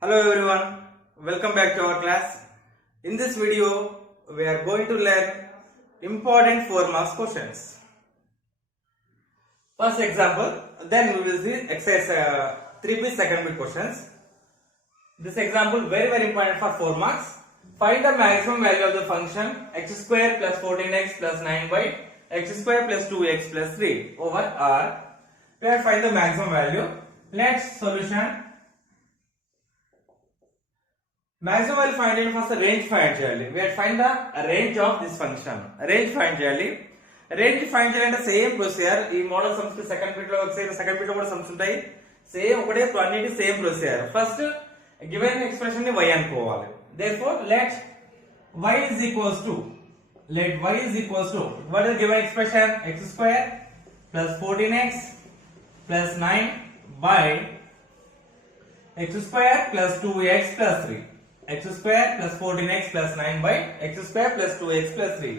Hello everyone, welcome back to our class. In this video, we are going to learn important 4 marks questions. First example, then we will see exercise 3B second bit questions. This example very important for 4 marks. Find the maximum value of the function x square plus 14x plus 9y x square plus 2x plus 3 over R. We have find the maximum value. Let's solution. Maximum value find it first range find చేయాలి. We have find the range of this function. Range find చేయాలి. Range find చేయాలంటే same procedure. ఈ model sums కి second bit లో ఒకసారి second bit లో కూడా sums ఉంటాయి. సేమ్ ఒకటే అన్నిటి same procedure. First given expression ని y అనుకోవాలి. Therefore let y is equals to what is given expression x square plus 14x plus 9 by x square plus 2x plus 3. X square plus 14x plus 9 by x square plus 2x plus 3.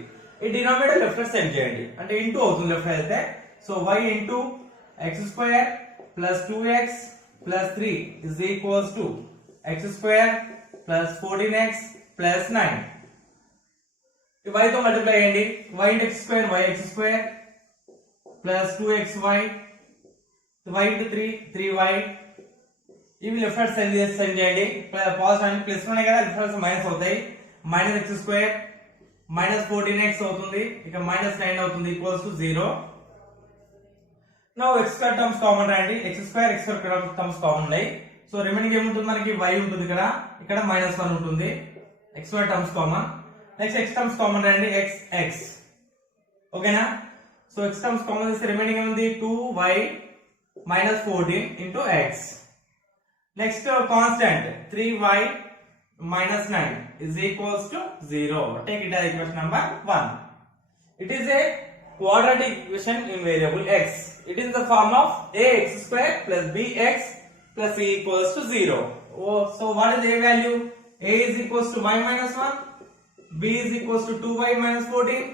ఈ denominator left side చేయండి అంటే into అవుతుంది left side అయితే so y into x square plus 2x plus 3 is equals to x square plus 14x plus 9. ఈ y తో multiply చేయండి y into x square plus 2xy y into 3y ఇవి left hand side send చేయండి positive and plus ఉన్నాయి కదా left hand minus అవుతాయి minus x square minus 14x అవుతుంది ఇక మైనస్ 9 అవుతుంది equals to 0. Now x square terms common రాయండి x square terms common ఉన్నాయి సో రిమైనింగ్ ఏముంటుంది మనకి y ఉంటుంది ఇక్కడ మైనస్ 1 ఉంటుంది x square terms common next x terms common రాయండి x ఓకేనా సో x టర్మ్స్ కామన్ చేస్తే రిమైనింగ్ ఏముంది 2y minus 14 into x. Next constant 3y minus 9 is equals to 0. Take it as equation number 1. It is a quadratic equation in variable x. It is in the form of ax square plus bx plus c equals to 0. So what is a value? A is equals to y minus 1, b is equals to 2y minus 14,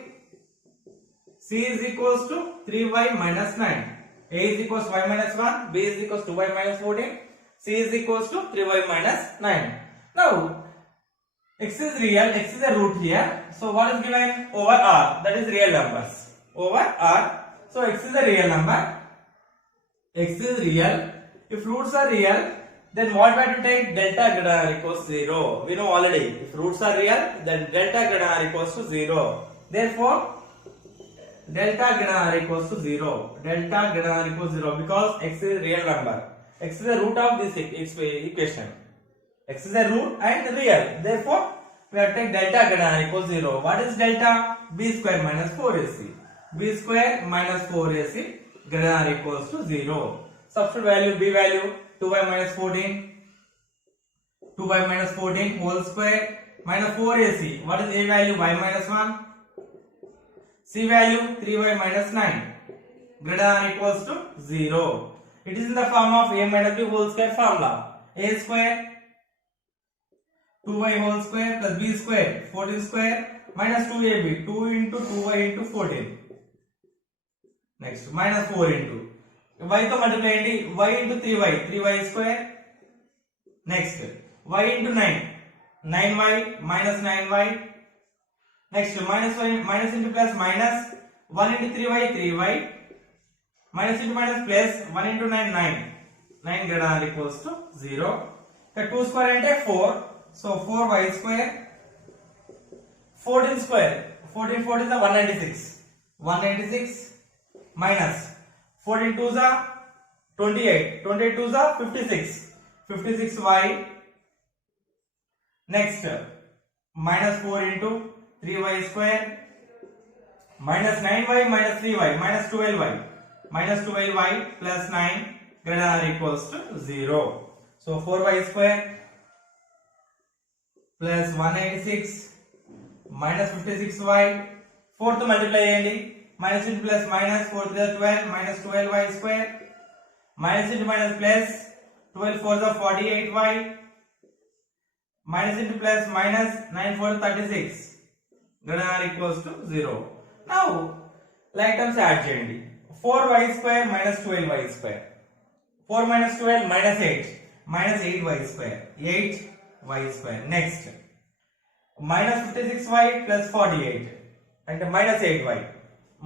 c is equals to 3y minus 9. A is equals to y minus 1, b is equals to 2y minus 14, c is equals to 3y minus 9. Now, x is real, x is a root here. So, what is given over r? That is real numbers. Over r. So, x is a real number. X is real. If roots are real, then what we have to take? Delta greater than or equals 0. We know already. If roots are real, then delta greater than or equals to 0. Therefore, delta greater than or equals to 0. Delta greater than or equals 0 because x is real number. X is the root of this equation. X is a root and real. Therefore, we have to take delta greater than or equals 0. What is delta? B square minus 4ac. B square minus 4ac greater than or equals to 0. Substitute value B value 2y minus 14. 2y minus 14 whole square minus 4ac. What is A value? Y minus 1. C value 3y minus 9 greater than or equals to 0. It is in the form of a minus b whole square formula. A square 2y whole square plus b square 14 square minus 2ab 2 into 2y into 14. Next minus 4 into y to multiply y into 3y square. Next y into 9 9y minus 9y. Next minus into plus minus 1 into 3y minus into minus plus 1 into 9 9 greater than or equals to 0. The 2 square and 4 so 4y square 14 square 14 is the 196 minus 14 2 is 28 2 is 56y. Next minus 4 into 3y square minus 9y minus 3y minus 12y plus 9 greater than or equals to 0. So 4y square plus 196 minus 56y 4 to multiply చేయండి minus into plus minus 4 to the 12 minus 12y square minus into minus plus 12 4 is 48y minus into plus minus 9 4 36 greater than or equals to 0. Now like terms add చేయండి 4y square minus 12y square 4 minus 12 minus 8 minus 8y square, 8y square. Next, minus 56y plus 48 and minus 8y,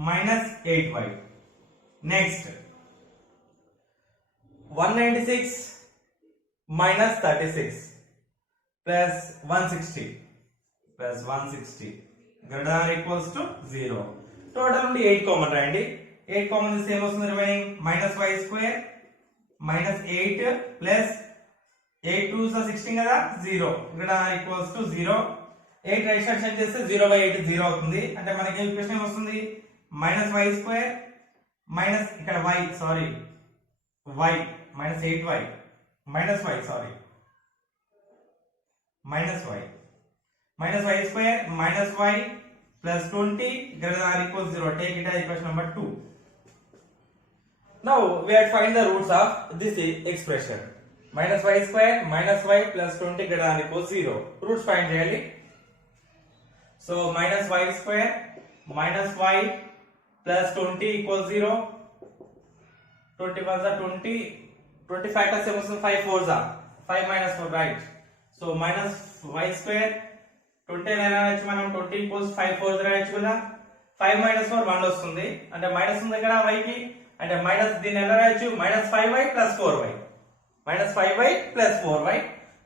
minus 8y. Next, 196 minus 36 plus 160 greater than or equals to 0. Total నుండి 8 common రాయండి. 8 common తీస్తే ఏమొస్తుంది remaining minus y square minus 8 plus 8 2s are 16 కదా 0 greater than or equals to 0. 8 right subtraction చేస్తే 0 by 8 0 అవుతుంది. అంటే మనకి equation ఏమొస్తుంది minus y square minus ఇక్కడ y sorry y minus 8y minus y sorry minus y square minus y plus 20 greater than or equals 0. Take it as equation number 2. Now we have to find the roots of this expression. Minus y square minus y plus 20 greater than or equals 0. Roots find really. So minus y square minus y plus 20 equals 0. 20 was the 20. 20 factors से मतलब 5 4s are 5 minus 4 right. So minus y square 20 రాయొచ్చు మనం 20 equals 5 4s రాయొచ్చు కదా 5 minus 4 1 వస్తుంది అంటే minus ఉంది ఇక్కడ y కి అంటే మైనస్ దీన్ని ఎలా రాయొచ్చు minus 5y plus 4y minus 5y plus 4y.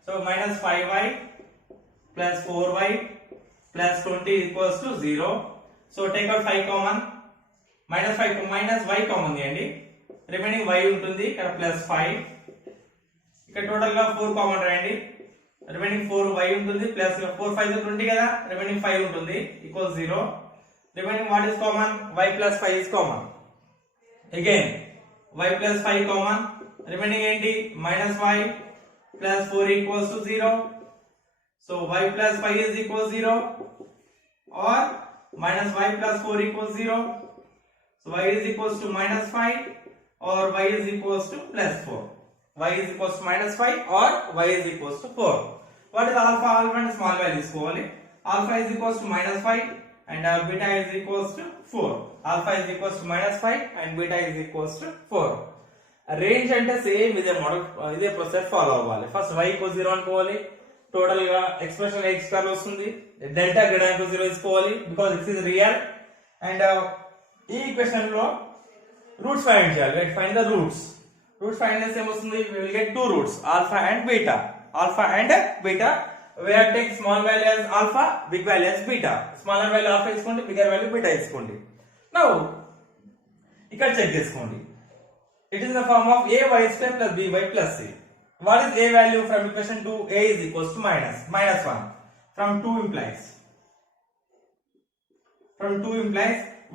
So minus 5y plus 4y plus 20 equals to 0. So take out 5 common minus 5 minus y common తీయండి రిమైనింగ్ y ఉంటుంది ఇక్కడ ప్లస్ 5 ఇక్కడ టోటల్ గా 4 కామన్ రాయండి రిమైనింగ్ 4y ఉంటుంది plus 4 5 20 కదా remaining 5 ఉంటుంది equals 0. Remaining what is common y plus 5 is common. Again y plus 5 common remaining ఏంటి minus y plus 4 equals to 0. So y plus 5 is equals 0 or minus y plus 4 equals 0. So y is equals to minus 5 or y is equals to plus 4. Y is equals to minus 5 or y is equals to 4. What is alpha? Alpha and small values తీసుకోవాలి. Alpha is equals to minus 5 and beta is equals to 4. Alpha is equals to minus 5 and beta is equals to 4. Range అంటే same ఇదే model ఇదే process follow అవ్వాలి. First y equals 0 అనుకోవాలి. Total గా expression x square వస్తుంది. Delta greater than 0 తీసుకోవాలి because x is real and ఈ equation లో roots find చేయాలి. Let's find the roots. Roots find చేస్తే ఏమొస్తుంది we will get two roots alpha and beta. We have to take small value as alpha, big value as beta. Smaller value alpha తీసుకోండి, bigger value beta తీసుకోండి. Now ఇక్కడ check చేసుకోండి. It is in the form of ay square plus by plus c. What is a value from equation 2? A is equals to minus 1 from 2 implies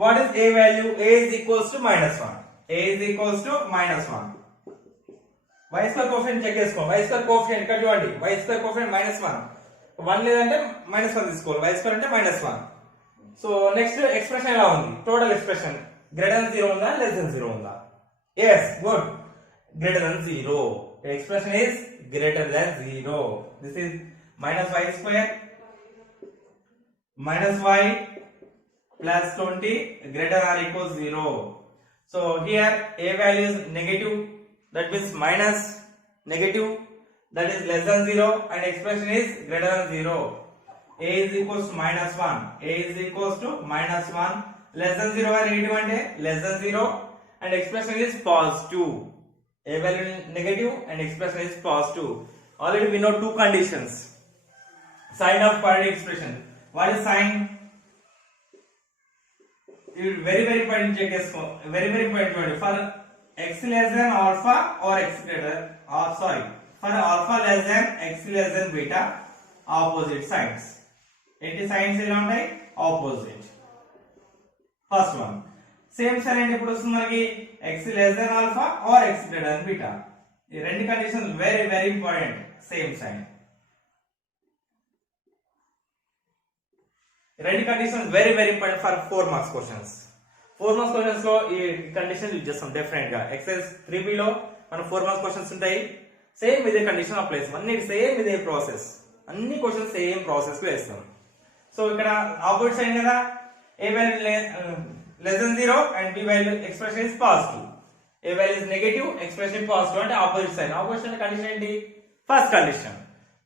what is a value? A is equals to minus 1. A is equals to minus 1. Y square coefficient check చేసుకోండి. Y square coefficient ఇక్కడ చూడండి. Y square coefficient minus 1. 1 లేదంటే minus 1 తీసుకోవాలి. Y square అంటే minus 1. So next expression ఎలా ఉంది? Total expression greater than 0 ఉందా less than 0 ఉందా? yes good greater than 0. The expression is greater than 0. This is minus y square minus y plus 20 greater than or equals 0. So here a value is negative, that means minus negative, that is less than 0, and expression is greater than 0. A is equals to minus 1. A is equals to minus 1. Less than 0 or negative ante less than 0, and expression is positive. A value is negative and expression is positive. Already we know two conditions. Sign of quadratic expression. What is sign? Very important check చేసుకో very important for x less than alpha or x greater for alpha less than x less than beta opposite signs. ఏంటి signs ఎలా ఉంటాయి opposite. First one same sign అంటే ఇప్పుడు వస్తుంది మనకి x less than alpha or x greater than beta. ఈ రెండు conditions very important. Same sign రెండు conditions very important for 4 marks questions. 4 marks questions లో ఈ కండిషన్ యూజ్ చేస్తాం డెఫినెట్ గా. ఎక్సర్సైజ్ 3b లో మనం 4 marks questions ఉంటాయి. సేమ్ ఇదే కండిషన్ అప్లై చేస్తాం. అన్ని సేమ్ ఇదే ప్రాసెస్, అన్ని క్వశ్చన్స్ సేమ్ ప్రాసెస్ లో వేస్తాం. సో ఇక్కడ ఆపోజిట్ సైన్ కదా, a value less than 0 and b value expression is positive. A value is negative, expression positive అంటే opposite sign. Opposite condition ఏంటి? First condition.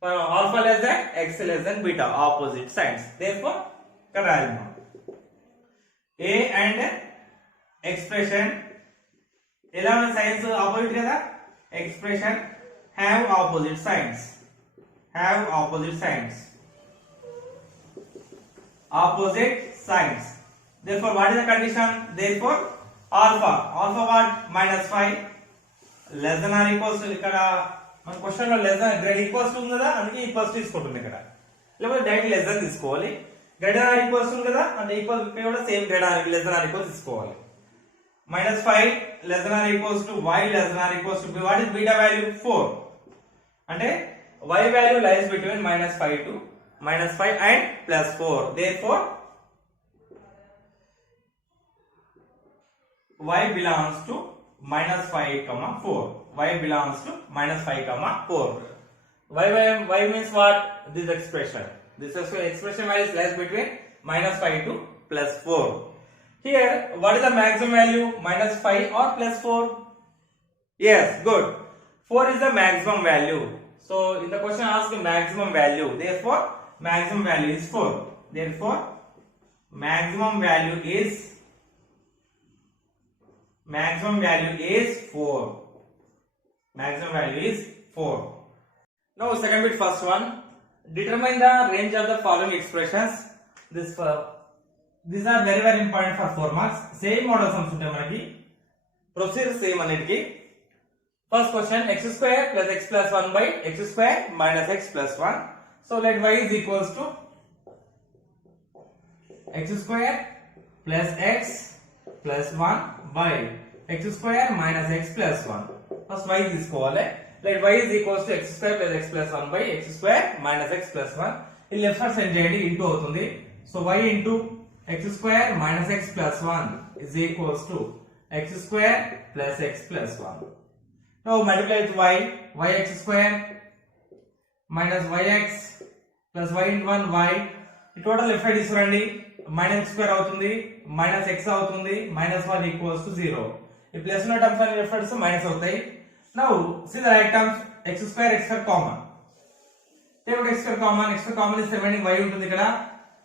For alpha less than x less than beta, opposite signs. Therefore, ఇక్కడ రాయాలి. A and expression ఎలా ఉన్న signs opposite కదా? Expression have opposite signs. Have opposite signs. Opposite signs. Therefore, what is the condition? Therefore, alpha what? -5 less than or equals to ఇక్కడ మన question లో less than grade equals ఉంది కదా, అందుకే equals తీసుకుంటుంది ఇక్కడ. లేకపోతే డైరెక్ట్ లెస్ దాన్ తీసుకోవాలి. గ్రేటర్ ఆర్ ఈక్వల్స్ ఉంది కదా, అంటే ఈక్వల్ కూడా same greater are less than or equals తీసుకోవాలి. -5 less than or equals to y less than or equals to b. What is beta value? 4. అంటే y value lies between -5 to -5 and +4. Therefore, y belongs to -5, 4. Y belongs to -5, 4. Y means what? This expression. This expression value lies between -5 to +4. Here, what is the maximum value? -5 or +4? Yes, good. 4 is the maximum value. So, in the question asked maximum value. Therefore, maximum value is 4. Therefore, maximum value is 4. Maximum value is 4. Now, second bit, first one. Determine the range of the following expressions. These are very important for 4 marks. Same model sums ఉంటాయి మనకి. Procedure same అన్నిటికి. First question, x square plus x plus 1 by x square minus x plus 1. So let y is equals to x square plus x plus 1 by x square minus x plus 1. First y తీసుకోవాలి. Let y is equals to x square plus x plus 1 by x square minus x plus 1. ఈ left side send చేయండి, into అవుతుంది. So y into x square minus x plus 1 is equals to x square plus x plus 1. Now multiply with yx square minus yx plus y into 1 y. ఈ total left side తీసుకురండి. minus x square అవుతుంది, minus x అవుతుంది, -1 equals to 0. ఈ plus ఉన్న terms అన్ని left side minus అవుతాయి. Now see the right terms, x square common. Take out x square common. X square common is remaining y ఉంటుంది ఇక్కడ.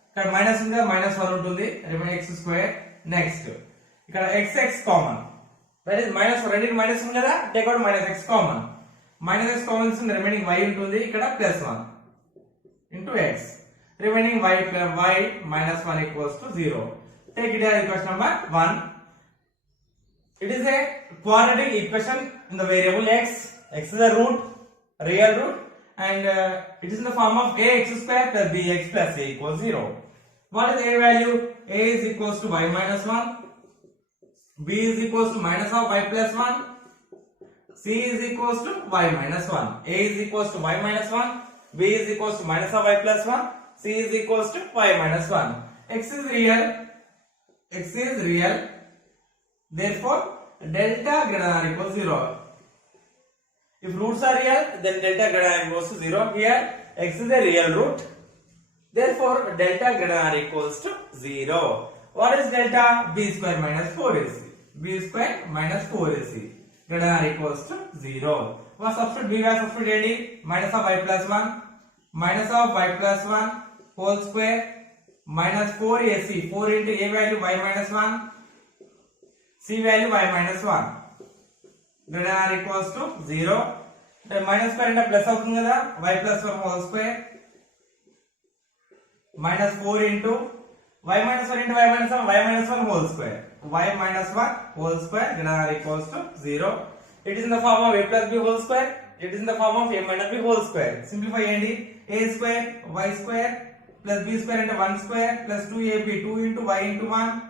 ఇక్కడ minus ఉంది, -1 ఉంటుంది, రిమైనింగ్ x square. నెక్స్ట్ ఇక్కడ x కామన్, దట్ ఇస్ -1. రెండింటి minus ఉంది కదా, take out -x common. -x common ఇస్తుంది, రిమైనింగ్ y ఉంటుంది, ఇక్కడ +1 into x. Remaining y -1 equals to 0. Take it as equation number 1. It is a quadratic equation in the variable x. X is a root, real root, and it is in the form of ax square plus bx plus c equals 0. What is a value? A is equals to y minus 1, b is equals to minus of y plus 1, c is equals to y minus 1. A is equals to y minus 1, b is equals to minus of y plus 1, c is equals to y minus 1. X is real. Therefore, delta greater than or equals 0. If roots are real, then delta greater than or equals to 0. Here, x is a real root. Therefore, delta greater than or equals to 0. What is delta? B square minus 4ac. B square minus 4ac. Greater than or equals to 0. What substitute? B value substitute AD. Minus of y plus 1. Minus of y plus 1 whole square. Minus 4ac. 4 into a value y minus 1. C value y minus 1. Greater than or equals to 0. The minus square into plus అవుతుంది కదా, y plus 1 whole square. Minus 4 into y minus 1 into y minus 1, y minus 1 whole square. Y minus 1 whole square greater than or equals to 0. It is in the form of a plus b whole square. It is in the form of a minus b whole square. Simplify and a square y square plus b square into 1 square plus 2ab, 2 into y into 1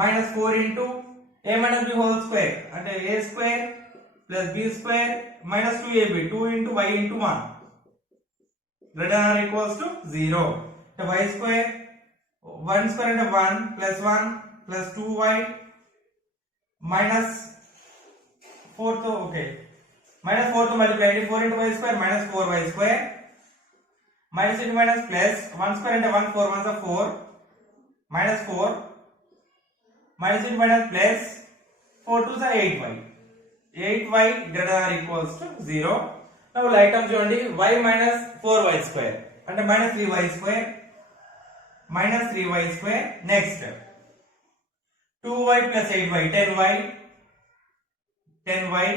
minus 4 into a minus b whole square and a square plus b square minus 2ab, 2 into y into 1 greater than or equals to 0. The y square 1 square into 1 plus 1 plus 2y minus 4 to minus 4 to multiply 4 into y square minus 4y square minus into minus plus 1 square into 1 4 1s are 4 minus 4 minus into minus plus 4 2 8y. 8y greater than or equals to 0. Now like term చూడండి y minus 4y square అంటే minus 3y square minus 3y square. Next 2y plus 8y 10y 10y.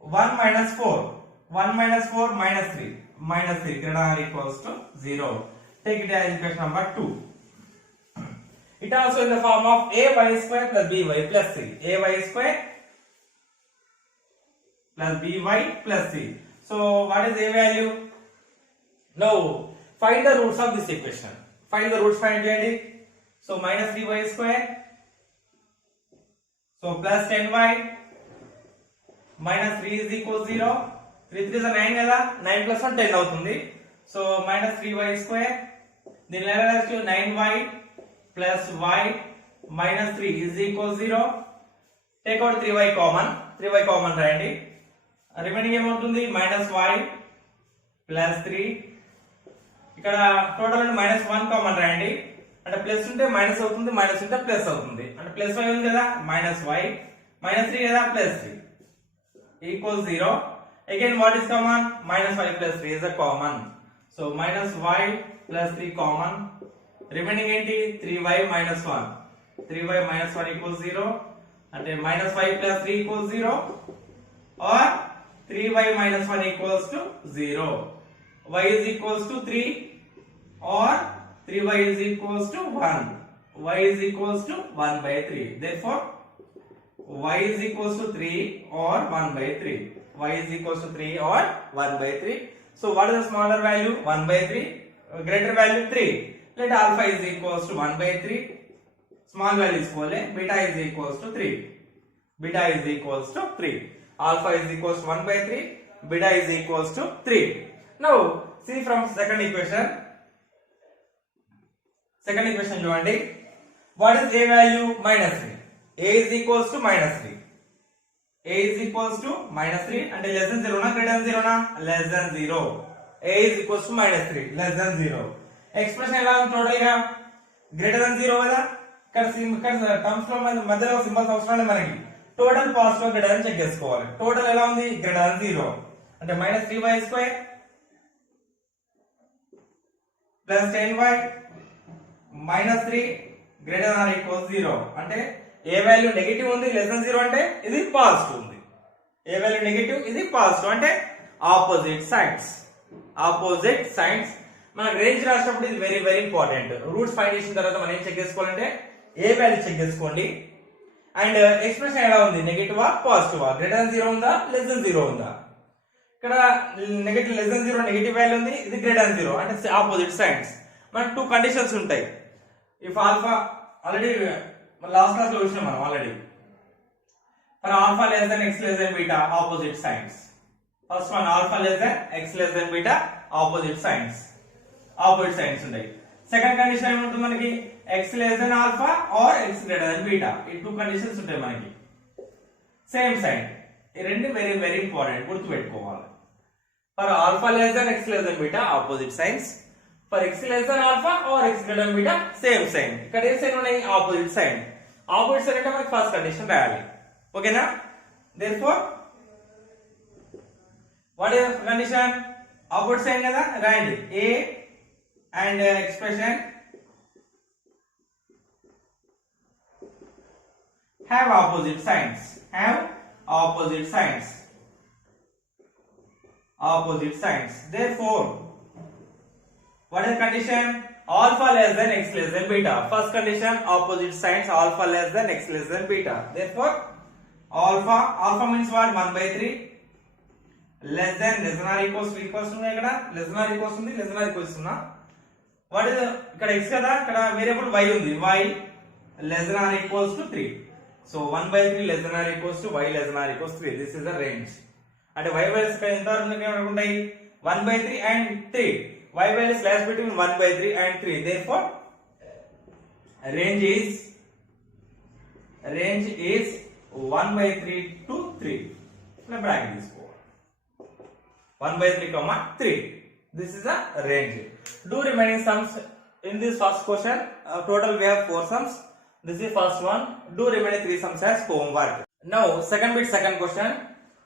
1 minus 4 1 minus 4 minus 3 greater than or equals to 0. Take it as equation number 2. It also in the form of ay square plus by plus c. Ay square plus by plus c. So what is a value? Now find the roots of this equation. Find the roots, find cheyandi. So minus 3y square. So plus 10y minus 3 is equal to 0. 3 3 is 9 కదా, 9 plus 1 10 అవుతుంది. So minus 3y square. Then let us do 9y plus y minus 3 is equal to 0. Take out 3y common. 3y common రాయండి. Remaining ఏమవుతుంది minus y plus 3. ఇక్కడ total నుండి minus 1 common రాయండి. అంటే plus ఉంటే minus అవుతుంది, minus ఉంటే plus అవుతుంది. అంటే ప్లస్ y ఉంది కదా, మైనస్ y మైనస్ 3 కదా, plus 3 equal 0. Again what is common? Minus y plus 3 is a common. So minus y plus 3 common. Remaining ఏంటి 3y minus 1. 3y minus 1 equal 0. అంటే minus y plus 3 equal 0 or 3y minus 1 equals to 0. Y is equals to 3 or 3y is equals to 1. Y is equals to 1 by 3. Therefore, y is equals to 3 or 1 by 3. Y is equals to 3 or 1 by 3. So, what is the smaller value? 1 by 3. Greater value 3. Let alpha is equals to 1 by 3. Small value is equal. Beta is equals to 3. Beta is equals to 3. Alpha is equals to 1 by 3, beta is equals to 3. Now see from second equation. Second equation చూడండి. What is a value? Minus 3. A is equals to minus 3. A is equals to minus 3 అంటే less than 0 నా greater than 0 నా? Less than 0. A is equals to minus 3 less than 0. Expression ఎలా ఉంది total గా? greater than 0 కదా. ఇక్కడ terms లో మధ్యలో సింబల్స్ అవసరం లేదు మనకి. టోటల్ పాజిటివ్ గ్రేటర్ అని చెక్ చేసుకోవాలి. టోటల్ ఎలా ఉంది? గ్రేటర్ దాన్ 0 అంటే minus 3y square plus 10y minus 3 greater than equal 0 అంటే ఏ వాల్యూ నెగటివ్ ఉంది లెస్ దాన్ 0 అంటే ఇది పాజిటివ్ ఉంది. ఏ వాల్యూ నెగటివ్ ఇది పాజిటివ్ అంటే ఆపోజిట్ సైన్స్. ఆపోజిట్ సైన్స్ మనకు రేంజ్ రాసినప్పుడు ఇది very very important. Roots find చేసిన తర్వాత మనం ఏం చెక్ చేసుకోవాలంటే ఏ వాల్యూ చెక్ చేసుకోండి. అండ్ ఎక్స్ప్రెషన్ ఎలా ఉంది? నెగటివా పాజిటివా? గ్రేటర్ దాన్ 0 ఉందా లెస్ దాన్ 0 ఉందా? ఇక్కడ negative less than 0 negative value ఉంది, ఇది గ్రేటర్ దాన్ 0 అంటే ఆపోజిట్ సైన్స్. మనకు టూ కండిషన్స్ ఉంటాయి. If alpha already last class లో చూసినాం మనం already. For alpha less than x less than beta opposite science. First one alpha less than x less than beta opposite science. Opposite science ఉంటాయి. Second condition ఏముంటుంది మనకి? x less than alpha or x greater than beta. ఈ two conditions ఉంటాయి మనకి. Same sign. ఈ రెండు very very important, గుర్తు పెట్టుకోవాలి. For alpha less than x less than beta opposite signs. For x less than alpha or x greater than beta same sign. ఇక్కడ ఏ sign ఉన్నాయి? Opposite sign. ఆపోజిట్ సైన్ అంటే మనకి first condition రాయాలి. ఓకేనా? Therefore what is the condition? Opposite sign కదా, రాయండి. a and expression have opposite signs. Have opposite signs. Opposite signs. Therefore, what is the condition? Alpha less than x less than beta. First condition, opposite signs alpha less than x less than beta. Therefore, alpha means what? 1 by 3. Less than or equals to ఉంది ఇక్కడ. Less than or equals ఉంది, less than or equals ఉన్నా. What is ఇక్కడ x కదా, ఇక్కడ variable y ఉంది. y less than or equals to 3. So 1 by 3 less than or equals to y less than or equals to 3. This is the range. అంటే y values ఎంత వరకు ఉంటాయి? 1 by 3 and 3. Y values lies between 1 by 3 and 3. Therefore, range is 1 by 3 to 3. Now bracket తీసుకోవాలి. 1 by 3 comma 3. This is the range. Do remaining sums in this first question. Total we have 4 sums. This is first one. Do remaining 3 sums as homework. Now, second question.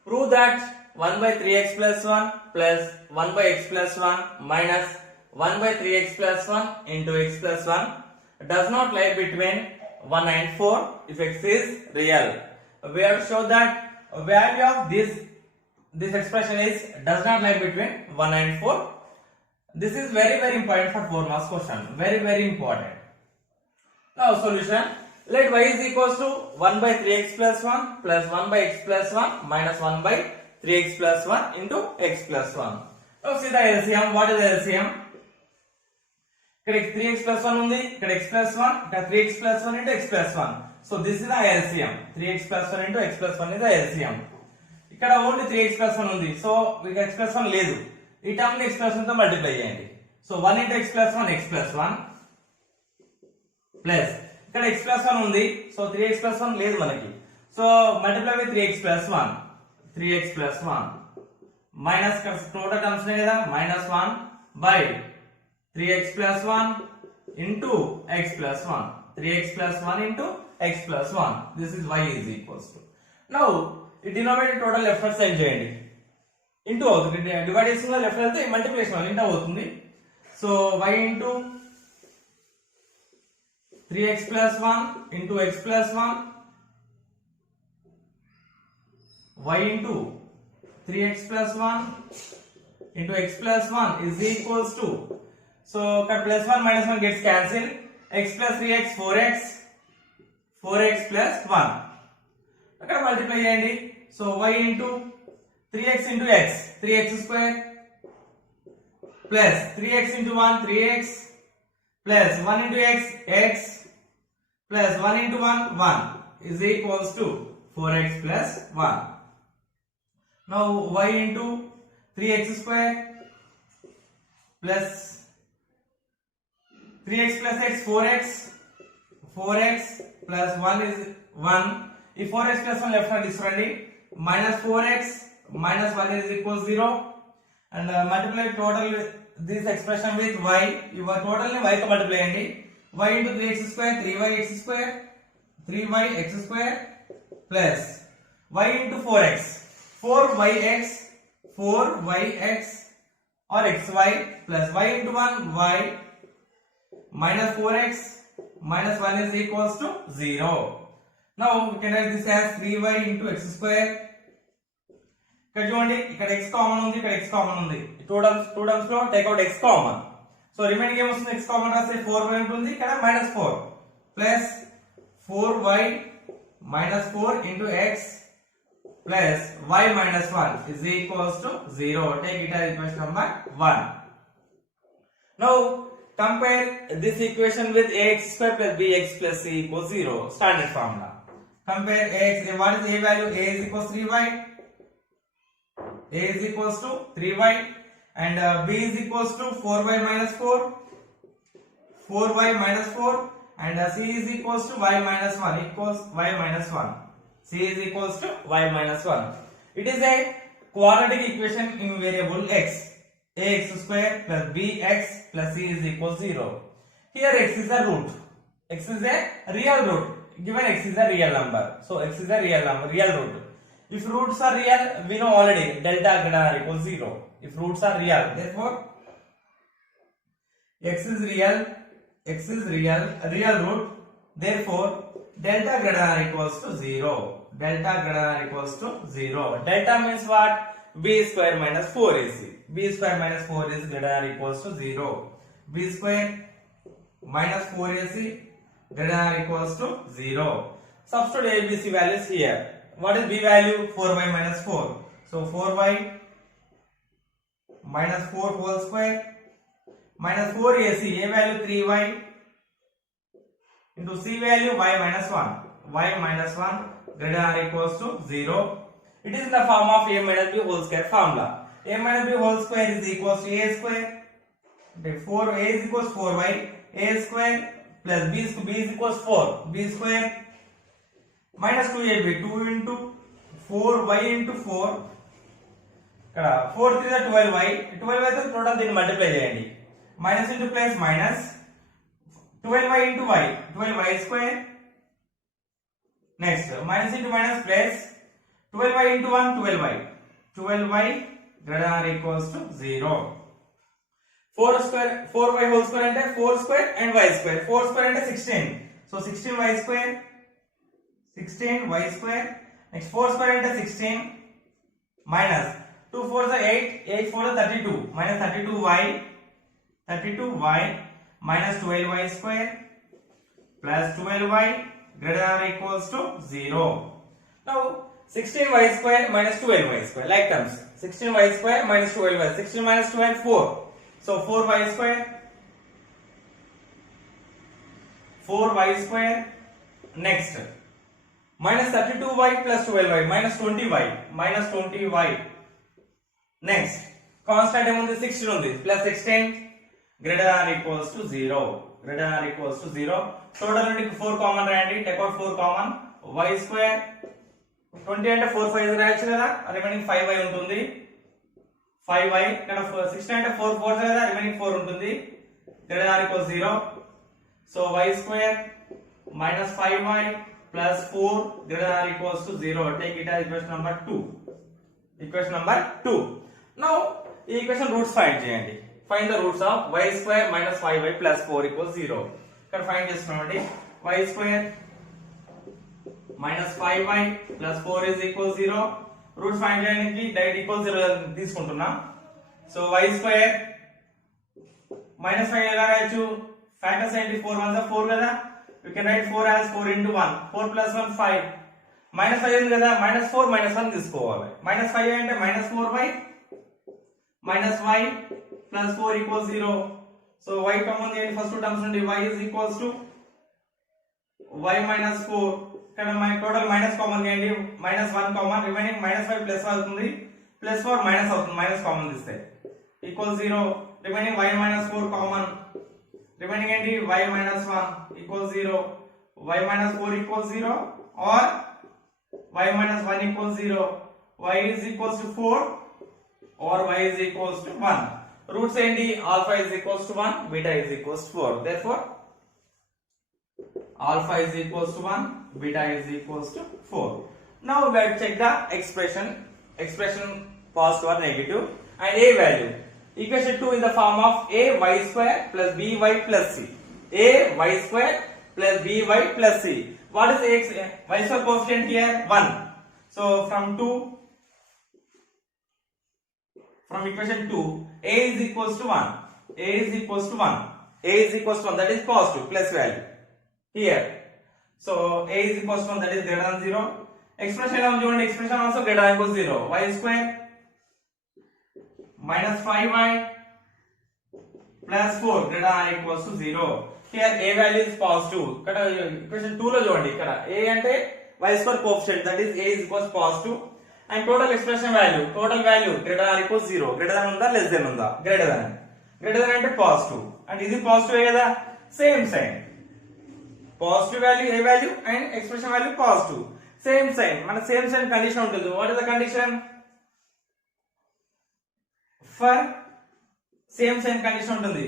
Prove that 1 by 3x plus 1 plus 1 by x plus 1 minus 1 by 3x plus 1 into x plus 1 does not lie between 1 and 4 if x is real. We have shown that value of this expression is does not lie between 1 and 4. This is very important for 4 marks question. Very important. Now solution. Let y is equals to 1 by 3x plus 1 plus 1 by x plus 1 minus 1 by 3x plus 1 into x plus 1. Now see the LCM. What is the LCM? Here 3x plus 1 undi, here x plus 1, here 3x plus 1 into x plus 1. So this is the LCM. 3x plus 1 into x plus 1 is the LCM. ఇక్కడ only 3x plus 1 ఉంది. So మీకు x plus 1 లేదు. ఈ term ని x plus 1 తో multiply చేయండి. So 1 into x plus 1 x plus 1 plus ఇక్కడ x plus 1 ఉంది. సో 3x plus 1 లేదు మనకి. So multiply with 3x plus 1 3x plus 1 minus total terms నే కదా -1 by 3x plus 1 into x plus 1 3x plus 1 into x plus 1. This is y is equals to. Now ఈ denominator total left hand side చేయండి. Into అవుతుంది. Divide చేస్తున్న left hand తో multiplication వల్ల into అవుతుంది. So y into 3x plus 1 into x plus 1 y into 3x plus 1 into x plus 1 is equals to, so plus 1 minus 1 gets cancelled, x plus 3x 4x plus 1 అక్కడ multiply చేయండి. So y into 3x into x 3x square plus 3x into 1 3x plus 1 into x x plus 1 into 1 1 is equals to 4x plus 1. Now y into 3x square plus 3x plus x 4x plus 1 is 1. If 4x plus 1 left hand తీసుకురండి, minus 4x minus 1 is equals 0 and multiply total this expression with y. Your total ని y తో multiply చేయండి. y into 3x square 3y x square 3y x square plus y into 4x 4yx or xy plus y into 1 y minus 4x minus 1 is equals to 0. Now we can write this as 3y into x square. ఇక్కడ చూడండి, ఇక్కడ x common ఉంది, ఇక్కడ x common ఉంది. Two terms లో take out x common. So remaining ఏమొస్తుంది? x common రాస్తే 4y ఉంటుంది, ఇక్కడ -4 plus 4y minus 4 into x plus y minus 1 is equals to 0. Take it as equation number 1. Now compare this equation with ax square plus bx plus c equals 0. Standard formula. Compare ax. What is a value? A is equals 3y. A is equals to 3y and b is equals to 4y minus 4. 4y minus 4 and c is equals to y minus 1 equals y minus 1. C is equals to y minus 1. It is a quadratic equation in variable x. Ax square plus bx plus c is equals 0. Here x is a root. X is a real root. Given x is a real number. So x is a real number, real root. If roots are real, we know already delta greater than or equals 0. If roots are real, therefore x is real root. Therefore delta greater than or equals to 0. Delta greater than or equals to 0. Delta means what? B square minus 4ac. B square minus 4 is greater than or equals to 0. B square minus 4ac greater than or equals to 0. Substitute A, B, C values here. What is B value? 4y minus 4. So 4y minus 4 whole square minus 4ac. A value 3y into c value y minus 1. Y minus 1 greater than or equals to 0. It is in the form of a minus b whole square formula. A minus b whole square is equals to a square. Therefore a is equals 4y. A square plus b is equals 4. B square minus 2ab. 2 into 4y into 4. ఇక్కడ 4 3 is 12y. 12y అయితే total దీన్ని multiply చేయండి. Minus into plus minus 12y into y. 12y square next minus into minus plus 12y into 1 12y 12y greater than or equals to 0. 4 square 4y whole square అంటే 4 square and y square 4 square అంటే 16 so 16y square 16y square next 4 square అంటే 16 minus 2 4s are 8 8 4 are 32 minus 32y minus 12y square plus 12y greater than or equals to 0. Now 16y square minus 12y square like terms 16y square minus 12y 16 minus 12 4 so 4y square next minus 32y plus 12y minus 20y next constant ఏముంది 16 ఉంది plus 16 greater than or equals to 0 total నుండి 4 common రాయండి take out 4 common y square 20 అంటే 4 5 రాయొచ్చు కదా remaining 5y ఉంటుంది 5y ఇక్కడ 16 అంటే 4 4 కదా రిమైనింగ్ 4 ఉంటుంది greater than or equals 0 so y square minus 5y plus 4 greater than or equals to 0 take it as equation number 2 now ఈ ఈక్వేషన్ రూట్స్ ఫైండ్ చేయండి find the roots of y square minus 5y plus 4 equals 0 ఇక్కడ find చేస్తున్నామండి y square minus 5y plus 4 is equals 0 roots find చేయడానికి direct equal 0 తీసుకుంటున్నా so y square minus 5 ఎలా రాయొచ్చు factors ఏంటి 4 1 4 కదా you can write 4 as 4 into 1 4 plus 1 5 minus 5 ఉంది కదా minus 4 minus 1 తీసుకోవాలి minus 5 అంటే minus 4y minus y plus 4 equals 0 so y common చేయండి ఫస్ట్ టర్మ్స్ నుండి y is equals to y minus 4 ఇక్కడ మన టోటల్ మైనస్ కామన్ చేయండి minus 1 common remaining minus 5 plus అవుతుంది ప్లస్ 4 మైనస్ అవుతుంది మైనస్ కామన్ తీస్తే equal 0 remaining y minus 4 common remaining ఏంటి y minus 1 equals 0 y minus 4 equals 0 or y minus 1 equals 0 y is equals to 4 or y is equals to 1 roots ఏంటి alpha is equals to 1 beta is equals to 4 therefore alpha is equals to 1 beta is equals to 4 now we have to check the expression positive or negative and a value equation 2 in the form of a y square plus by plus c a y square plus by plus c what is x y square coefficient here 1 so from equation 2 a is equals to 1 that is positive plus value here so a is equals to 1 that is greater than 0 expression also greater than equals 0 y square minus 5y plus 4 greater than equals to 0 here a value is positive ఇక్కడ equation 2 లో చూడండి ఇక్కడ a అంటే y square coefficient that is a is equals positive and total expression value greater than equals 0 greater than ఉందా less than ఉందా greater than అంటే positive and ఇది positive కదా same sign positive value a value and expression value positive same sign మన same sign condition ఉంటుంది what is the condition for same sign condition ఉంటుంది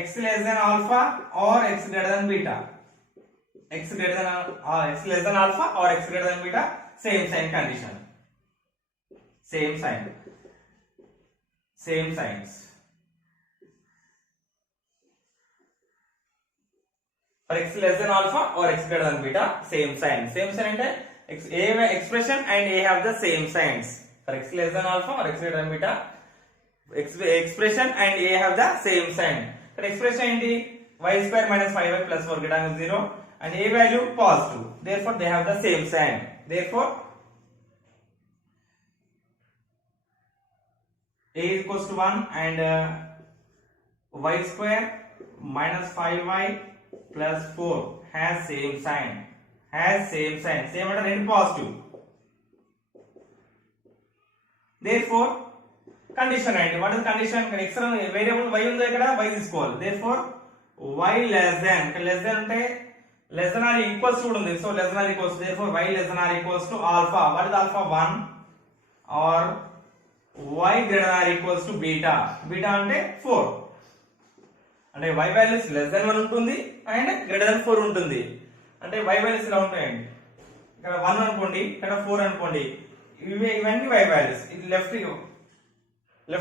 x less than alpha or x greater than beta x less than alpha or x greater than beta same sign condition same signs for x less than alpha or x greater than beta same sign అంటే expression and a have the same signs for x less than alpha or x greater than beta expression and a have the same sign ఇక్కడ expression ఏంటి y square minus 5y plus 4 greater than 0 and a value positive therefore they have the same sign therefore a is equals to 1 and y square minus 5y plus 4 has same sign same అంటే రెండు positive therefore condition అండి what is condition x variable y ఉందో ఇక్కడ y తీసుకోవాలి therefore y less than అంటే less than or equals to ఉంది so less than or equals therefore y less than or equals to alpha what is alpha 1 or y greater than or equals to beta అంటే 4 అంటే y values less than 1 ఉంటుంది and greater than 4 ఉంటుంది అంటే y values ఇలా ఉంటాయండి ఇక్కడ 1 అనుకోండి, ఇక్కడ 4 అనుకోండి, ఇవన్నీ y వాల్యూస్. ఇది left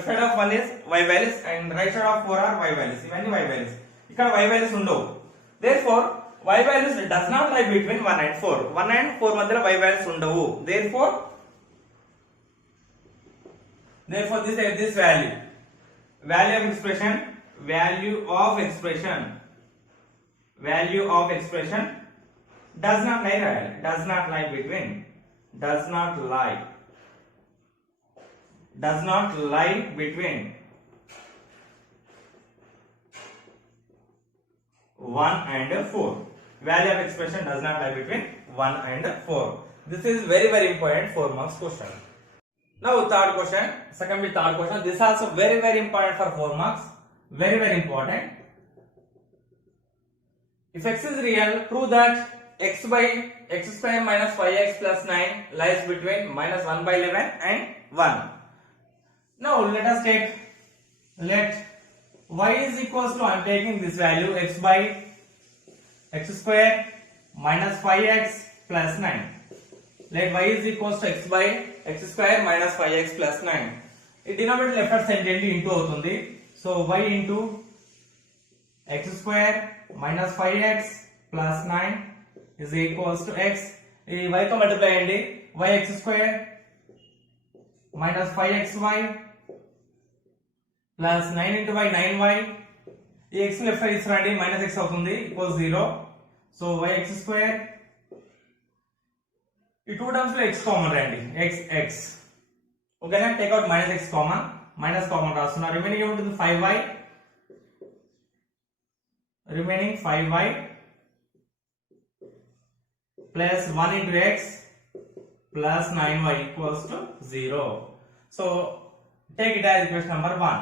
side of 1 is y values and right side of 4 are y values. ఇవన్నీ y values. ఇక్కడ y values ఉండవు. Therefore y values does not lie between 1 and 4. 1 and 4 మధ్యలో y values ఉండవు. Therefore this value of expression does not lie between 1 and 4. Value of expression does not lie between 1 and 4. This is very important 4 marks question. Now third question. This is also very important for 4 marks. Very important. If x is real, prove that x by x square minus 5x plus 9 lies between minus 1 by 11 and 1. Now let y is equals to, I am taking this value, x by x square minus 5x plus 9. Let y is equals to x by x square minus 5x plus 9. It denominator left hand side into అవుతుంది. So y into x square minus 5x plus 9 is equals to x. ఈ y తో multiply చేయండి. y x square minus 5xy plus 9 into y 9y. ఈ x left side తీసుకురండి, minus x అవుతుంది, equals 0. So y x square, ఈ two terms లో x common రండి, x. ఓకేనా? Take out minus x common, minus common రాస్తున్నా. Remaining ఏముంటుంది? 5y plus 1 into x plus 9y equals to 0. So take it as equation number 1.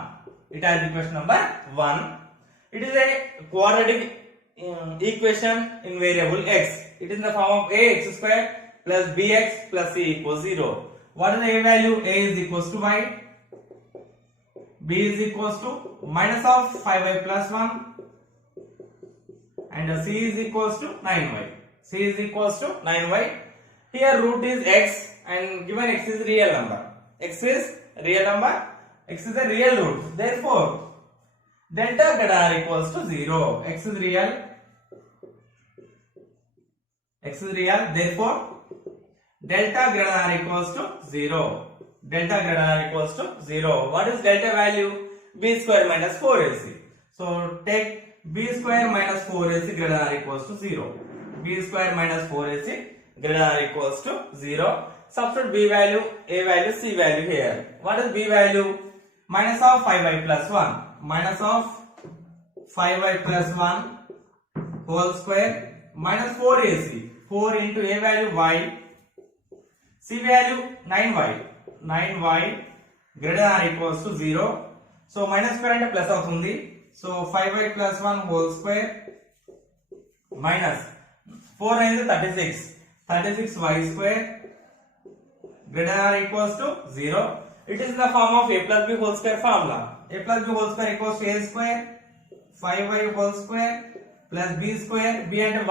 It is a quadratic equation in variable x. It is in the form of ax square plus bx plus c equals 0. What is the a value? A is equals to y, b is equals to minus of 5y plus 1, and c is equals to 9y. Here root is x and given x is real number. X is a real root. Therefore delta greater than or equals to 0. X is real. Therefore delta greater than or equals to 0. What is delta value? B square minus 4ac. So take b square minus 4ac greater than or equals to 0. b square minus 4ac greater than or equals to 0. Substitute b value, a value, c value here. What is b value? Minus of 5y plus 1. Whole square minus 4ac. 4 into a value y, c value 9y greater than or equals to 0. So minus square and plus అవుతుంది. So 5y plus 1 whole square minus 4 is 36y square greater than or equals to 0. It is in the form of a plus b whole square formula. A plus b whole square equals to a square 5y whole square plus b square, b and 1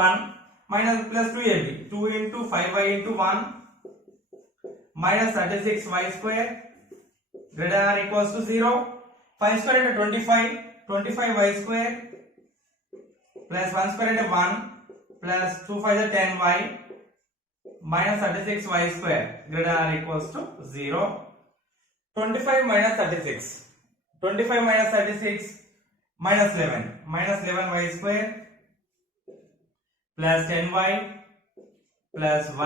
minus plus 2ab. 2 into 5y into 1 minus 36y square greater than or equals to 0. 5 square into 25y square plus 1 square into 1 plus 2 5 is 10y minus 36y square greater than or equals to 0. 25 minus 36 minus 11y square plus 10y plus 1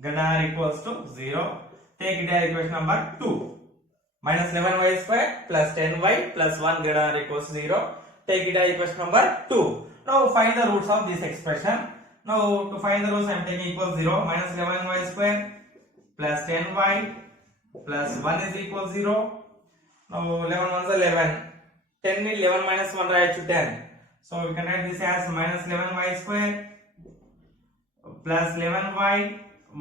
greater than or equals to 0. Take it as equation number 2. Minus 11y square plus 10y plus 1 greater than or equals to 0. Take it as equation number 2. Now find the roots of this expression. Now to find the roots I am taking equals 0. Minus 11y square plus 10y plus 1 is equals 0. Now 11 ones are 11. 10 ni 11 minus 1 right to 10. So we can write this as minus 11y square plus 11y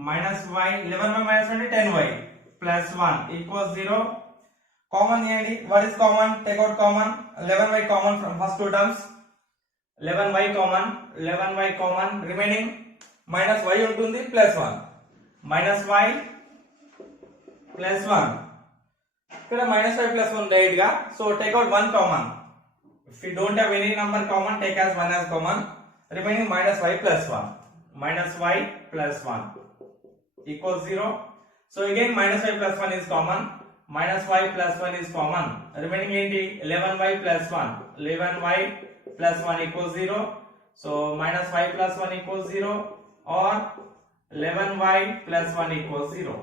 minus y. 11y minus 1 is 10y plus 1 equals 0. Common here. What is common? Take out common. 11y common from first two terms. 11y common. Remaining minus y ఉంటుంది plus 1 minus y plus 1 ఇక్కడ minus y plus 1 direct గా so take out 1 common if you don't have any number common take as 1 as common remaining minus y plus 1 equals 0 so again minus y plus 1 is common minus y plus 1 is common remaining enti 11y plus 1 11y plus 1 equals 0 so minus y plus 1 equals 0 or 11y plus 1 equals 0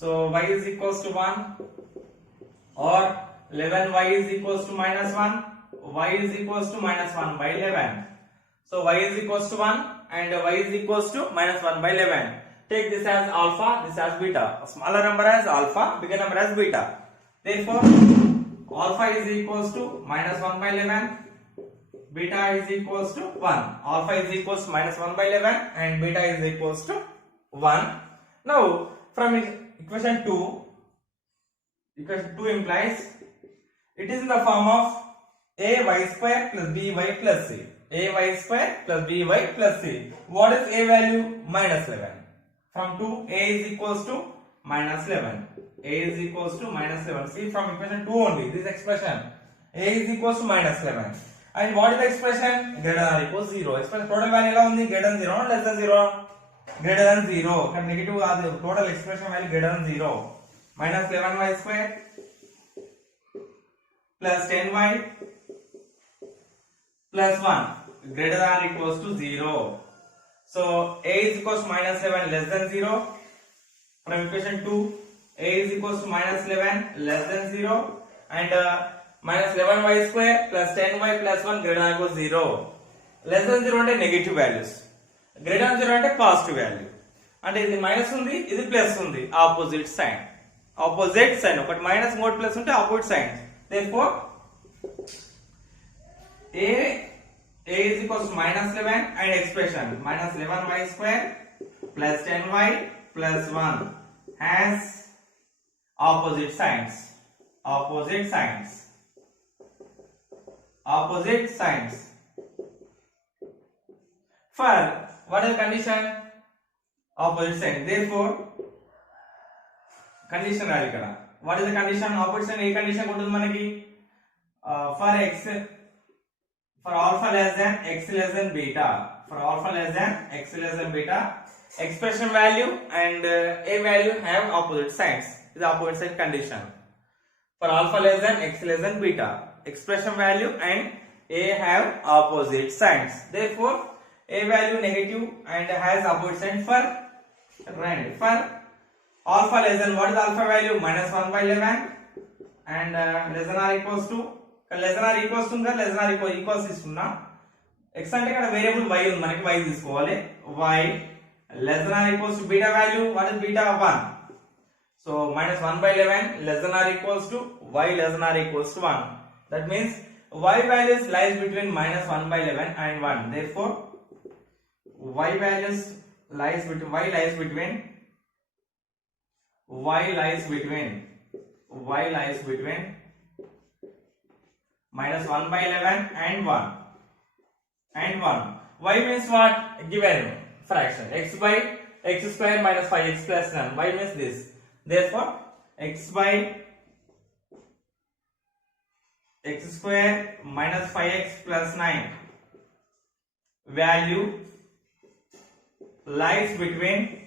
so y is equals to 1 or 11y is equals to minus 1 y is equals to minus 1 by 11 so y is equals to 1 and y is equals to minus 1 by 11 take this as alpha this as beta a smaller number as alpha bigger number as beta therefore alpha is equals to minus 1 by 11 beta is equals to 1 alpha is equals to minus 1 by 11 and beta is equals to 1 now from equation 2 implies it is in the form of a y square plus b y plus c a y square plus b y plus c what is a value minus 11 from 2 a is equals to minus 11 a is equals to minus 11 see from equation 2 only this expression a is equals to minus 11 and what is the expression greater than or equals 0 expression total value ela undi greater than 0 or less than 0 greater than 0 kan negative adi total expression value greater than 0 minus 11y square plus 10y plus 1 greater than or equals to 0 so a is equals to minus 11 less than 0 from equation 2 a is equals to minus 11 less than 0 and minus 11y square plus 10y plus 1 greater than or equals 0 less than 0 అంటే negative values greater than 0 అంటే positive value అంటే ఇది minus ఉంది ఇది plus ఉంది opposite sign ఒకటి minus ఇంకోటి plus ఉంటే opposite sign therefore a is equals to minus 11 and expression minus 11y square plus 10y plus 1 has opposite signs for what is the condition opposite sign therefore condition రాయాలి ఇక్కడ what is the condition opposite sign A condition ఉంటుంది మనకి for alpha less than x less than beta expression value and a value have opposite signs is opposite sign condition for alpha less than x less than beta expression value and a have opposite signs therefore a value negative and has opposite sign for alpha less than what is alpha value minus 1 by 11 and less than or equals to less than or equals to less than or equals తీసుకున్నా x అంటే ఇక్కడ variable y ఉంది మనకి y తీసుకోవాలి y less than or equals to beta value what is beta 1 so minus 1 by 11 less than or equals to y less than or equals to 1 that means y values lies between minus 1 by 11 and 1 therefore y values lies between minus 1 by 11 and 1 y means what given fraction x by x square minus 5x plus 9 y means this therefore x by x square minus 5x plus 9 value lies between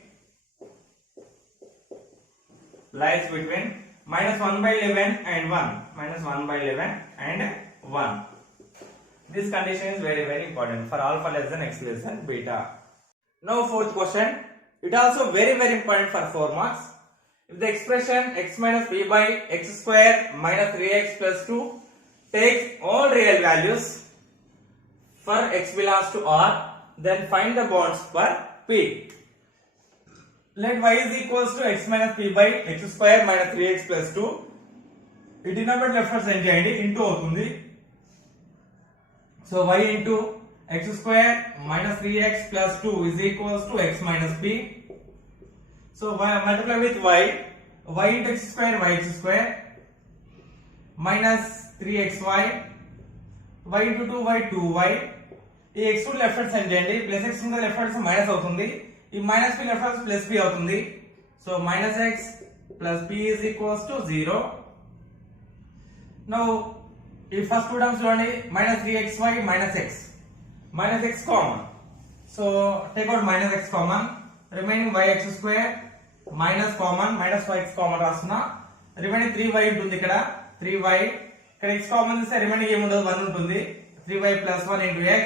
minus 1 by 11 and 1 this condition is very important for alpha less than x less than beta now fourth question it also very important for 4 marks if the expression x minus b by x square minus 3x plus 2 takes all real values for x belongs to R then find the bonds for P let y is equals to x minus p by x square minus 3x plus 2 ఈ denominator left side send చేయండి into అవుతుంది so y into x square minus 3x plus 2 is equals to x minus p so multiply with y into x square minus 3xy y into 2y ఈ x left hand side చేయండి, plus x ఉంది left hand minus అవుతుంది, ఈ minus p left hand plus p అవుతుంది. So minus x plus p is equals to 0. Now ఈ first two terms చూడండి, minus 3xy minus x common. So take out minus x common, remaining yx square minus common, minus 5x common రాస్తున్నా, remaining 3y ఉంటుంది ఇక్కడ, 3y ఇక్కడ x common తీస్తే remaining ఏముండదు 1 ఉంటుంది. 3y plus 1 into x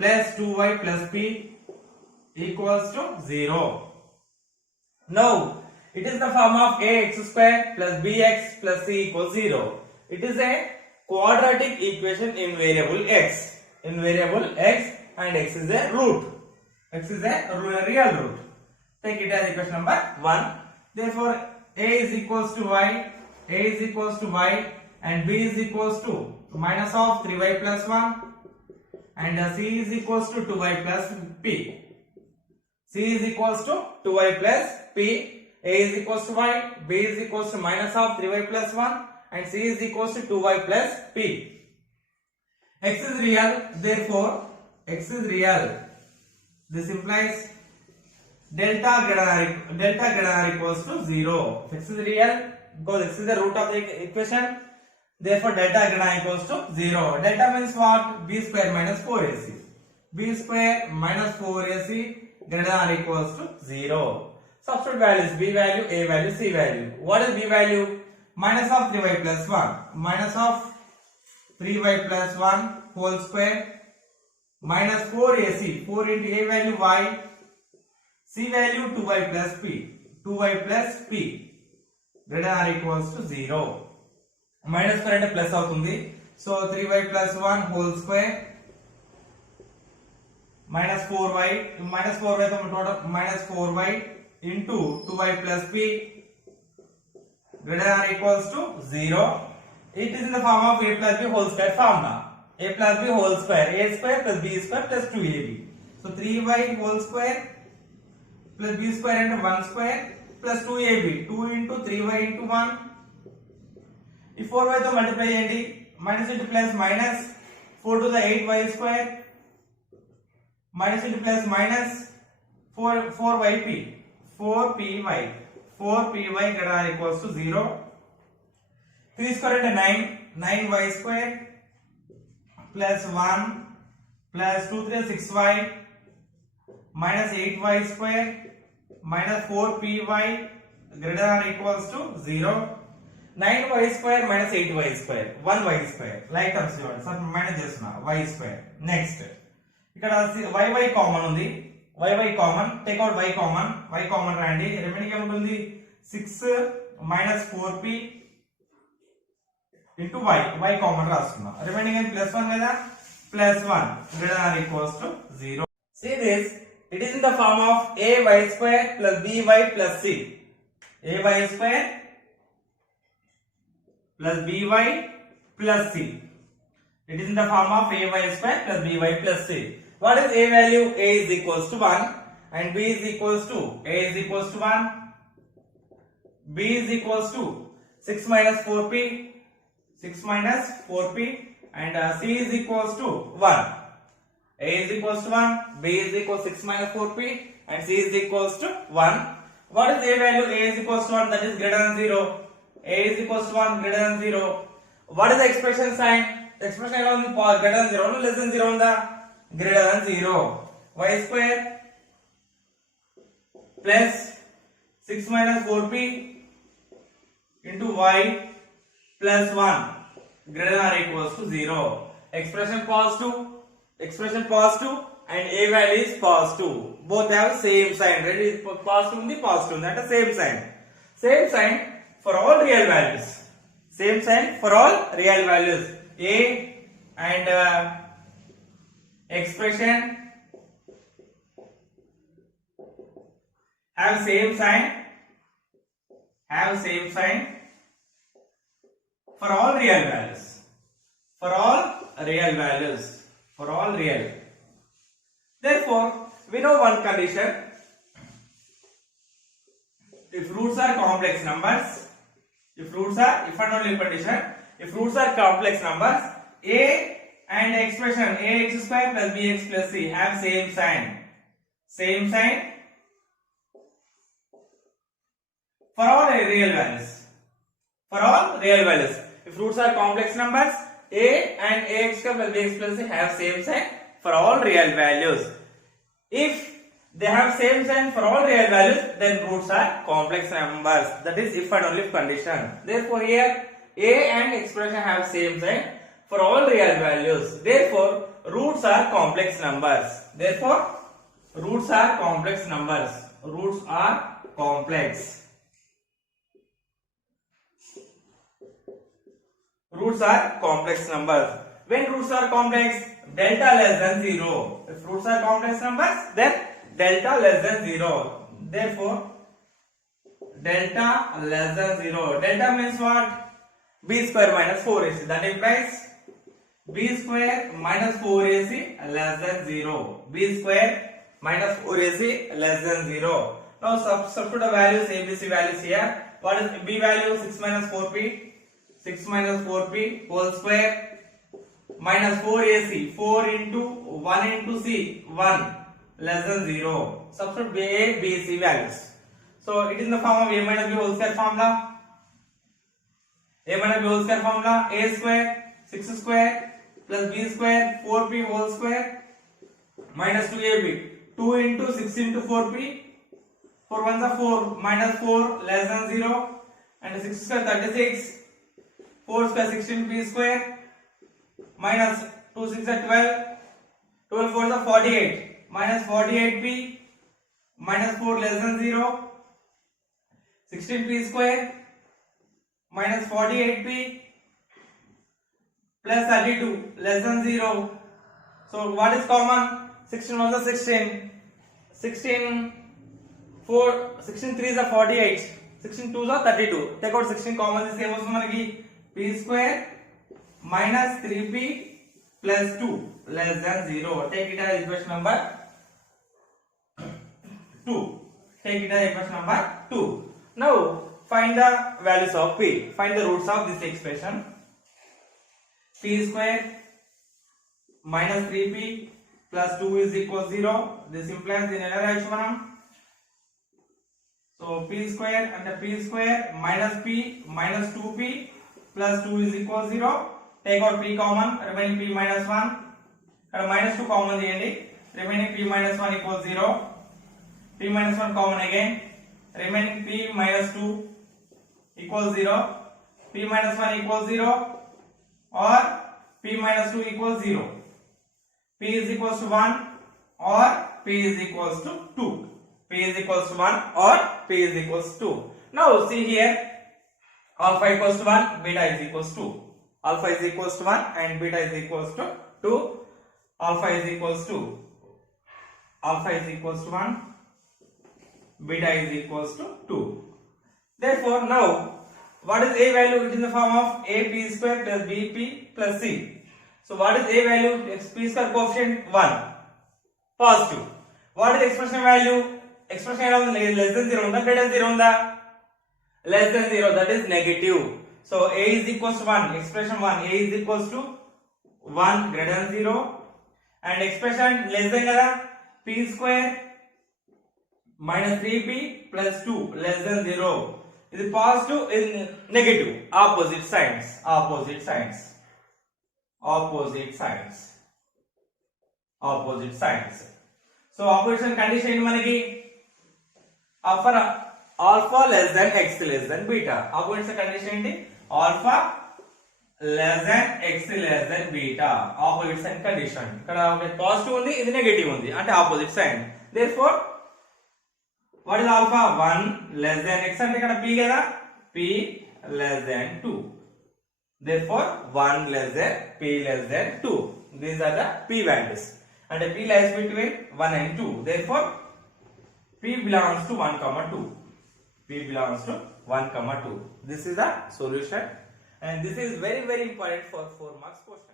plus 2y plus p equals to 0. Now it is the form of ax square plus bx plus c equals 0. It is a quadratic equation in variable x. In variable x and x is a root. X is a real root. Take it as equation number 1. Therefore, a is equals to y, a is equals to y, and b is equals to minus of 3y plus 1, and c is equals to 2y plus p. C is equals to 2y plus p. A is equals to y, b is equals to minus of 3y plus 1, and c is equals to 2y plus p. X is real, therefore x is real. This implies delta greater than equals to 0. X is real because x is the root of the equation. Therefore, delta greater than equals to 0. Delta means what? B square minus 4ac. B square minus 4ac greater than equals to 0. Substitute values: b value, a value, c value. What is b value? Minus of 3y plus 1. Minus of 3y plus 1 whole square minus 4ac. 4 into a value y. C value 2y plus p. 2y plus p greater than equals to 0. Minus square అంటే plus అవుతుంది. So 3y plus 1 whole square minus 4y. Minus 4y తో total minus 4y into 2y plus p greater than equals to 0. It is in the form of a plus b whole square formula. A plus b whole square, a square plus b square plus 2ab. So 3y whole square plus b square into 1 square plus 2ab. 2 into 3y into 1. ఈ 4y తో multiply చేయండి, minus into plus minus 4 to the 8y square minus into plus minus 4yp 4py greater than equals to 0. 3 square into 9y square plus 1 plus 2 3 6y minus 8y square minus 4py greater than equals to 0. 9y square minus 8y square 1y square like terms చూడండి sir minus చేస్తున్నా y square. Next ఇక్కడ y common ఉంది, y common, take out y common రాయండి, remaining ఏముంటుంది 6 minus 4p into y common రాస్తున్నా, remaining ఏం plus 1 కదా, plus 1 greater than equals to 0. See this, it is in the form of ay square plus by plus c. Ay square plus by plus c. It is in the form of ay square plus by plus c. What is a value? A is equals to 1 and b is equals to, a is equals to 1, b is equals to 6 minus 4p and c is equals to 1. A is equals to 1, b is equals to 6 minus 4p and c is equals to 1. What is a value? A is equals to 1, that is greater than 0. A is equals to 1 greater than 0. What is the expression sign? The expression sign is greater than 0 or less than 0 on the greater than 0. Y square plus 6 minus 4p into y plus 1 greater than or equals to 0. Expression positive and a value is positive. Both have same sign. Right? It is positive in the positive. That is same sign. Same sign for all real values. Same sign for all real values. A and expression have same sign for all real values. For all real. Therefore, we know one condition. If roots are complex numbers, if roots are complex numbers, a and expression ax square plus bx plus c have same sign for all real values. For all real values, if roots are complex numbers, a and ax square plus bx plus c have same sign for all real values. If they have same sign for all real values, then roots are complex numbers. That is if and only if condition. Therefore here a and expression have same sign for all real values. Therefore roots are complex numbers. Therefore roots are complex numbers. Roots are complex. Roots are complex numbers. When roots are complex, delta less than 0. If roots are complex numbers, then delta less than 0. Therefore delta less than 0. Delta means what? B square minus 4ac. That implies b square minus 4ac less than 0. b square minus 4ac less than 0. Now substitute the values, abc values here. What is b value? 6 minus 4p. 6 minus 4p whole square minus 4ac. 4 into 1 into c. 1 less than 0. Substitute a, b, c values. So it is in the form of a minus b whole square formula. A minus b whole square formula. A square 6 square plus b square 4p whole square minus 2ab. 2 into 6 into 4p. 4 ones are 4 minus 4 less than 0. And 6 square 36. 4 square 16p square minus 2 6 are 12. 12 4 are 48 minus 48p minus 4 less than 0. 16p square minus 48p plus 32 less than 0. So what is common? 16 1 is 16. 16 4 16 3 is 48. 16 2 is 32. Take out 16 common. This same also manaki p square minus 3p plus 2 less than 0. Take it as equation number 2. Take it as equation number 2. Now find the values of p. Find the roots of this expression. P square minus 3p plus 2 is equal to 0. This implies in another manam. So p square and the p square minus p minus 2p plus 2 is equal to 0. Take out p common, remaining p minus 1. And minus 2 common cheyandi. Remaining p minus 1 equals 0. P minus 1 common again. Remaining p minus 2 equals 0. P minus 1 equals 0 or p minus 2 equals 0. P is equals to 1 or p is equals to 2. P is equals to 1 or p is equals to 2. Now see here, alpha equals to 1, beta is equals to 2. Alpha is equals to 1 and beta is equals to 2. Alpha is equals to 1, beta is equals to 2. Therefore now what is a value? It is in the form of ab square plus bp plus c. So what is a value? P square coefficient 1, positive. What is expression value? Expression value less than 0 unda, greater than 0 unda? Less than 0, that is negative. So a is equals to 1. Expression 1, a is equals to 1 greater than 0. And expression less than p square minus 3p plus 2 less than 0. Is it positive? In negative. Opposite signs. Opposite signs. Opposite signs. Opposite signs. So opposition condition in manaki for alpha less than x less than beta. Opposition condition enti alpha less than x less than beta. Opposite sign condition. Ikkada oka positive undi, idi negative undi, ante opposite sign. Therefore what is alpha? 1 less than x ante ikkada p kada, p less than 2. Therefore 1 less than p less than 2. These are the p values and p lies between 1 and 2. Therefore p belongs to 1 comma 2. P belongs to 1 comma 2. This is the solution and this is very important for 4 marks question.